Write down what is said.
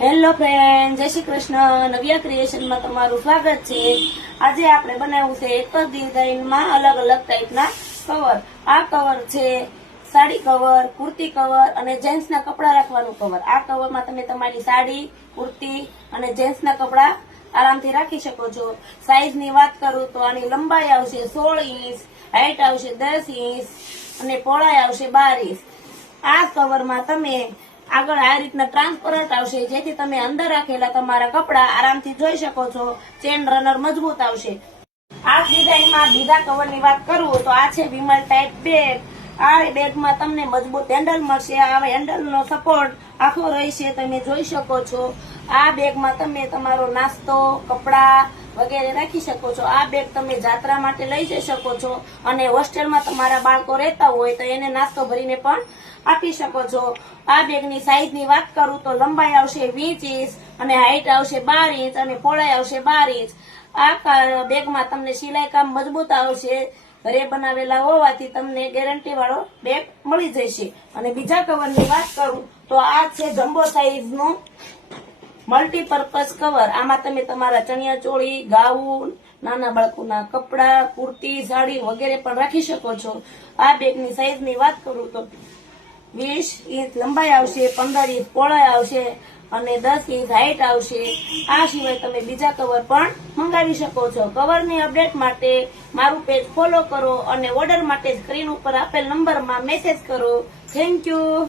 Hello friend જય શ્રી કૃષ્ણ. નવ્યા ક્રિએશનમાં તમારું સ્વાગત છે. આજે આપણે બનાવ્યું છે એક જ ડિઝાઇનમાં અલગ અલગ ટાઈપના કવર આ કવર છે સાડી કવર કુર્તી કવર અને જેન્ટ્સના કપડાં રાખવાનું કવર આ કવરમાં તમે તમારી સાડી, કુર્તી અને જેન્ટ્સના કપડાં આરામથી રાખી શકો છો. સાઈઝની વાત કરું તો આની લંબાઈ આવશે સોળ ઇંચ હાઈટ આવશે દસ ઇંચ અને પહોળાઈ આવશે બાર ઇંચ. આ કવરમાં તમે આગળ આ રીતના ટ્રાન્સપરન્ટ આવશે. જેથી તમે અંદર રાખેલા તમારા કપડા આરામથી જોઈ શકો છો. ચેન રનર મજબૂત આવશે. આ ડિઝાઇનમાં બીજા કવરની વાત કરું તો આ છે વિમલ ટાઈપ બેગ આ બેગમાં તમને મજબૂત હેન્ડલ મળશે. આ હેન્ડલનો સપોર્ટ આખો રહેશે. તમે જોઈ શકો છો. આ બેગમાં તમે તમારો નાસ્તો, કપડા વગેરે રાખી શકો છો. આ બેગ તમે જાત્રા માટે લઈ જઈ શકો છો અને હોસ્ટેલમાં તમારા બાળકો રહેતા હોય તો એને નાસ્તો ભરીને પણ આપી શકો છો. આ બેગની સાઈઝની વાત કરું તો લંબાઈ આવશે વીસ ઇંચ અને હાઈટ આવશે બાર ઇંચ અને પહોળાઈ આવશે બાર ઇંચ. આ બેગમાં તમને સિલાઈ કામ મજબૂત આવશે. ઘરે બનાવેલા હોવાથી તમને ગેરંટી વાળો બેગ મળી જશે. અને બીજા કવરની વાત કરું તો આ છે જમ્બો સાઈઝનું મલ્ટીપર્પઝ કવર આમાં તમે તમારા ચણિયા ચોળી, ગાઉન, નાના બાળકોના કપડા, કુર્તી, સાડી વગેરે પણ રાખી શકો છો. આ બેગની સાઈઝની વાત કરું તો વીસ ઇંચ લંબાઈ આવશે, પંદર ઇંચ પહોળાઈ આવશે અને દસ ઇંચ હાઈટ આવશે. આ સિવાય તમે બીજા કવર પણ મંગાવી શકો છો. કવરની અપડેટ માટે મારું પેજ ફોલો કરો અને ઓર્ડર માટે સ્ક્રીન ઉપર આપેલ નંબરમાં મેસેજ કરો. Thank you